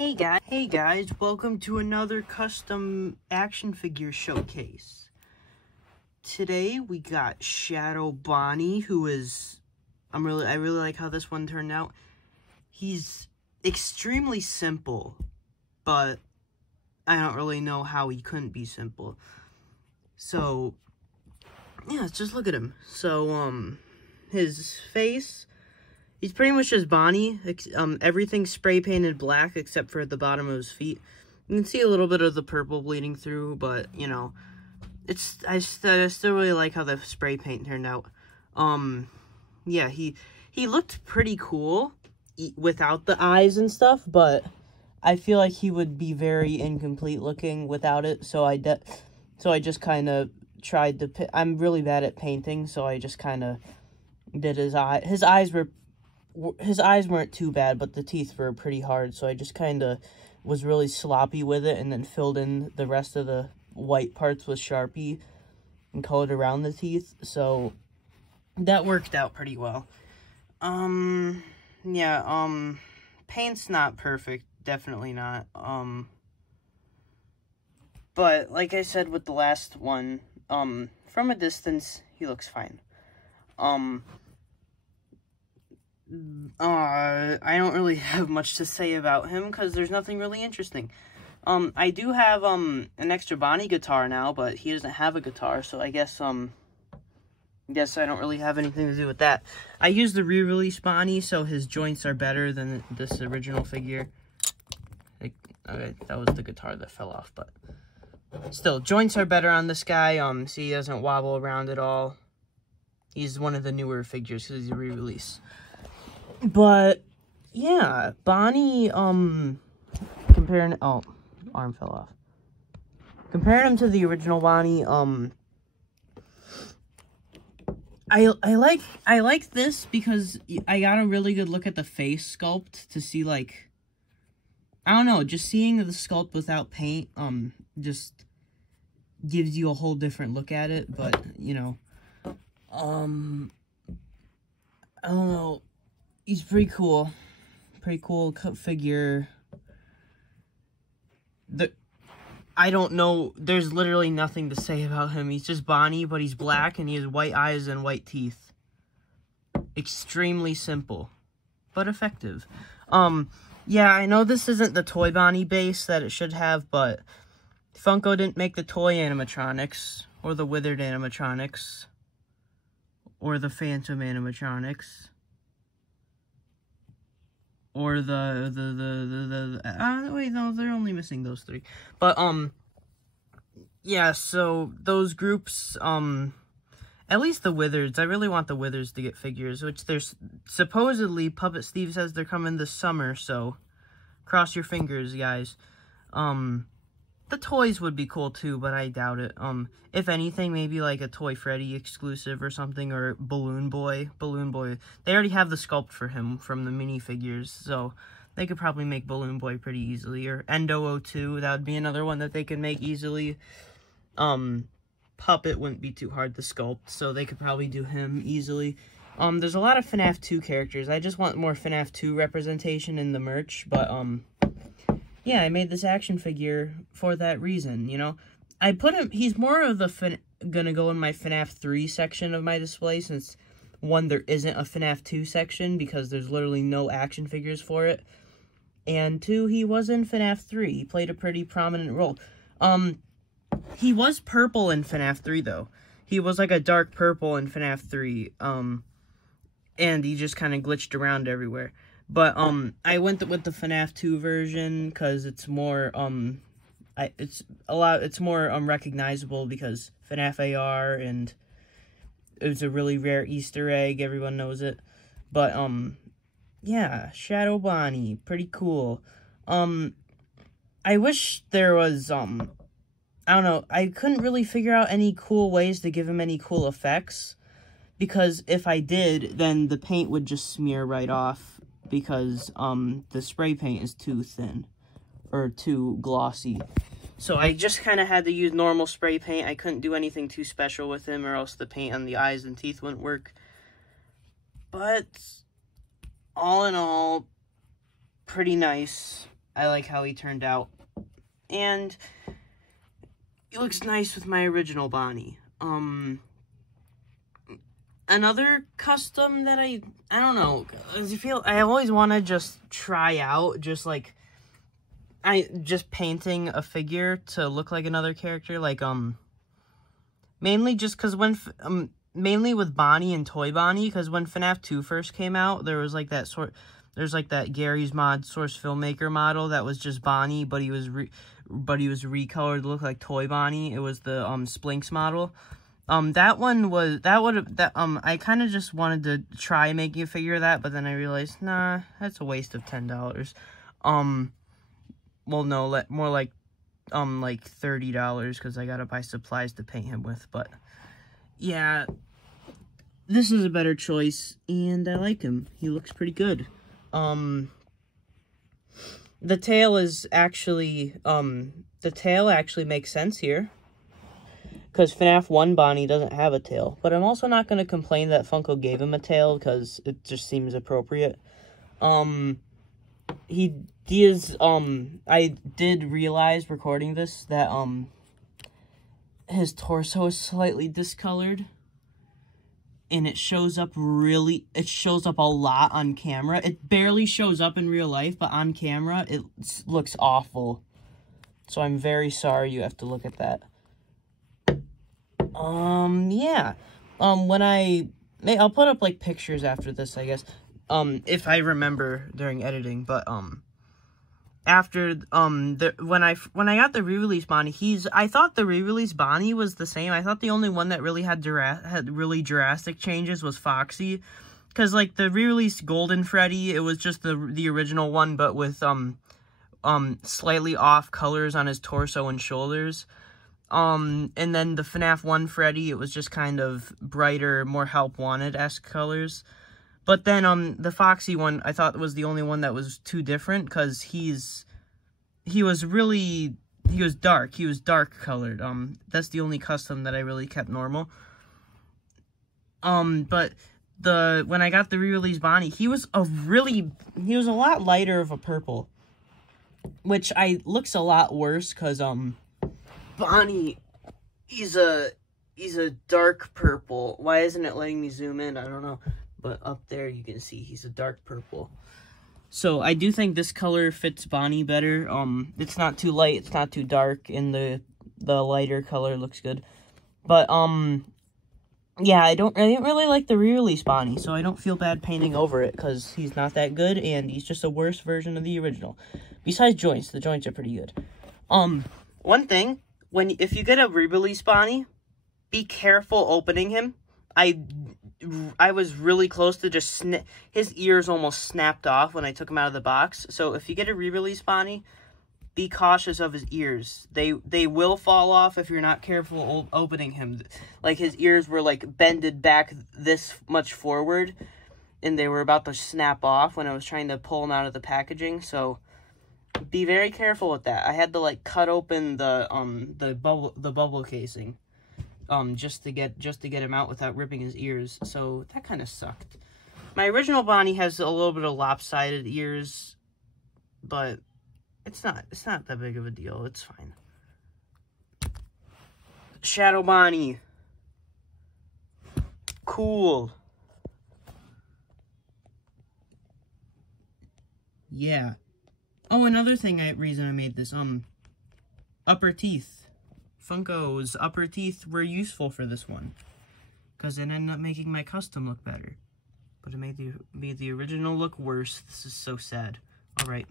Hey guys, welcome to another custom action figure showcase. Today we got Shadow Bonnie, who is I really like how this one turned out. He's extremely simple, but I don't really know how he couldn't be simple. So yeah, let's just look at him. So his face, he's pretty much just Bonnie. Everything's spray painted black except for at the bottom of his feet. You can see a little bit of the purple bleeding through, but you know, I still really like how the spray paint turned out. Yeah, he looked pretty cool without the eyes and stuff, but I feel like he would be very incomplete looking without it. So I just kind of tried to. I'm really bad at painting, so I just kind of did his eye. His eyes weren't too bad, but the teeth were pretty hard, so I just kind of was really sloppy with it and then filled in the rest of the white parts with Sharpie and colored around the teeth, so that worked out pretty well. Yeah, paint's not perfect, definitely not, but like I said with the last one, from a distance, he looks fine. I don't really have much to say about him because there's nothing really interesting. I do have, an extra Bonnie guitar now, but he doesn't have a guitar, so I guess I don't really have anything to do with that. I used the re-release Bonnie, so his joints are better than this original figure. Okay, that was the guitar that fell off, but still, joints are better on this guy. See, he doesn't wobble around at all. He's one of the newer figures because he's a re-release. But yeah, Bonnie, comparing, oh, arm fell off. Comparing him to the original Bonnie, I like this because I got a really good look at the face sculpt to see, like, I don't know, just seeing the sculpt without paint, just gives you a whole different look at it, but, you know, I don't know. He's pretty cool figure. I don't know, there's literally nothing to say about him. He's just Bonnie, but he's black, and he has white eyes and white teeth. Extremely simple, but effective. Yeah, I know this isn't the Toy Bonnie base that it should have, but Funko didn't make the toy animatronics, or the withered animatronics, or the phantom animatronics. Or wait, no, they're only missing those three. But, yeah, so those groups, at least the Withers, I really want the Withers to get figures, which there's, supposedly, Puppet Steve says they're coming this summer, so cross your fingers, guys. The toys would be cool too, but I doubt it. If anything, maybe like a Toy Freddy exclusive or something, or Balloon Boy. They already have the sculpt for him from the minifigures, so they could probably make Balloon Boy pretty easily. Or Endo 02, that would be another one that they could make easily. Puppet wouldn't be too hard to sculpt, so they could probably do him easily. There's a lot of FNaF 2 characters. I just want more FNaF 2 representation in the merch, but, yeah, I made this action figure for that reason, you know. I put him, he's more of the, gonna go in my FNaF 3 section of my display, since, one, there isn't a FNaF 2 section, because there's literally no action figures for it, and two, he was in FNaF 3, he played a pretty prominent role. He was purple in FNaF 3, though. He was like a dark purple in FNaF 3, and he just kind of glitched around everywhere. But, I went with the FNaF 2 version, because it's more, it's more, recognizable, because FNaF AR, and it was a really rare Easter egg, everyone knows it. But, yeah, Shadow Bonnie, pretty cool. I wish there was, I don't know, I couldn't really figure out any cool ways to give him any cool effects, because if I did, then the paint would just smear right off, because the spray paint is too thin, or too glossy. So I just kind of had to use normal spray paint. I couldn't do anything too special with him, or else the paint on the eyes and teeth wouldn't work. But all in all, pretty nice. I like how he turned out. And he looks nice with my original Bonnie. Another custom that I don't know, I always want to just try out, just painting a figure to look like another character, like, mainly just because mainly with Bonnie and Toy Bonnie, because when FNaF 2 first came out, there was, like, there's, like, that Gary's Mod Source Filmmaker model that was just Bonnie, but he was recolored to look like Toy Bonnie. It was the, Splinks model. I kind of just wanted to try making a figure of that, but then I realized, nah, that's a waste of $10. Well, no, more like $30, because I gotta buy supplies to paint him with, but, yeah, this is a better choice, and I like him. He looks pretty good. The tail actually makes sense here, because FNaF 1 Bonnie doesn't have a tail. But I'm also not going to complain that Funko gave him a tail, because it just seems appropriate. I did realize, recording this, that, his torso is slightly discolored. And it shows up a lot on camera. It barely shows up in real life, but on camera, it looks awful. So I'm very sorry you have to look at that. Yeah. I'll put up, like, pictures after this, I guess. If I remember during editing, but, after, when I got the re-release Bonnie, I thought the re-release Bonnie was the same. I thought the only one that really had really drastic changes was Foxy. Because, like, the re-release Golden Freddy, it was just the original one, but with, slightly off colors on his torso and shoulders. And then the FNaF 1 Freddy, it was just kind of brighter, more Help Wanted-esque colors. But then, the Foxy one, I thought was the only one that was too different, because he was dark. He was dark colored. That's the only custom that I really kept normal. But when I got the re-release Bonnie, he was a lot lighter of a purple. Which looks a lot worse, because, Bonnie, he's a dark purple. Why isn't it letting me zoom in? I don't know. But up there, you can see he's a dark purple. So, I do think this color fits Bonnie better. It's not too light, it's not too dark, and the lighter color looks good. But, yeah, I didn't really like the re-release Bonnie, so I don't feel bad painting over it, because he's not that good, and he's just a worse version of the original. Besides joints, the joints are pretty good. One thing, if you get a re-release Bonnie, be careful opening him. I was really close to just his ears almost snapped off when I took him out of the box. So if you get a re-release Bonnie, be cautious of his ears. They will fall off if you're not careful opening him. Like, his ears were, like, bended back this much forward, and they were about to snap off when I was trying to pull them out of the packaging. So be very careful with that. I had to, like, cut open the bubble casing. Just to get him out without ripping his ears, so that kind of sucked. My original Bonnie has a little bit of lopsided ears, but it's not that big of a deal. It's fine. Shadow Bonnie. Cool. Yeah. Oh, another reason I made this, upper teeth. Funko's upper teeth were useful for this one, because it ended up making my custom look better, but it made the original look worse. This is so sad. All right.